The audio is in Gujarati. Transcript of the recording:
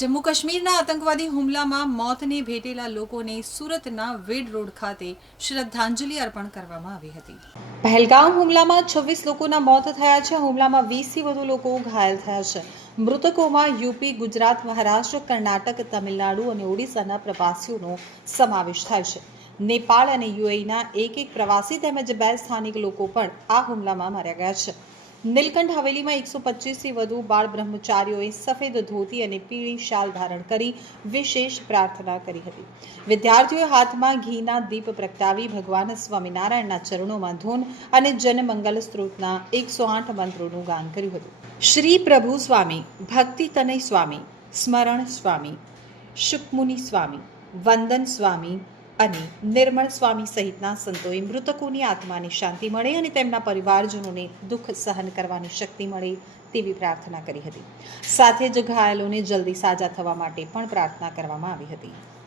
જમ્મુ કાશ્મીરના આતંકવાદી હુમલામાં મોતને ભેટેલા લોકોને સુરતના વેડ રોડ ખાતે શ્રદ્ધાંજલિ અર્પણ કરવામાં આવી હતી। પહેલગામ હુમલામાં 26 લોકોના મોત થયા છે। હુમલામાં 20થી વધુ લોકો ઘાયલ થયા છે। મૃતકોમાં યુપી, ગુજરાત, મહારાષ્ટ્ર, કર્ણાટક, તમિલનાડુ અને ઓડિશાના પ્રવાસીઓનો સમાવેશ થાય છે। નેપાળ અને યુએઈના એક પ્રવાસી તેમજ 2 સ્થાનિક લોકો પણ આ હુમલામાં માર્યા ગયા છે। નીલકંઠ હવેલીમાં 125થી વધુ બાળ બ્રહ્મચારીઓએ સફેદ ધોતી અને પીળી શાલ ધારણ કરી વિશેષ પ્રાર્થના કરી હતી। વિદ્યાર્થીઓએ હાથમાં ઘીના દીપ પ્રગટાવી ભગવાન સ્વામિનારાયણના ચરણોમાં ધૂન અને જનમંગલ સ્ત્રોતના 108 મંત્રોનું ગાન કર્યું હતું। શ્રી પ્રભુ સ્વામી, ભક્તિ તનય સ્વામી, સ્મરણ સ્વામી, શુકમુનિ સ્વામી, વંદન સ્વામી અને નિર્મળ સ્વામી સહિતના સંતોએ મૃતકોની આત્માને શાંતિ મળે અને તેમના પરિવારજનોને દુઃખ સહન કરવાની શક્તિ મળે તેવી પ્રાર્થના કરી હતી। સાથે જ ઘાયલોને જલ્દી સાજા થવા માટે પણ પ્રાર્થના કરવામાં આવી હતી।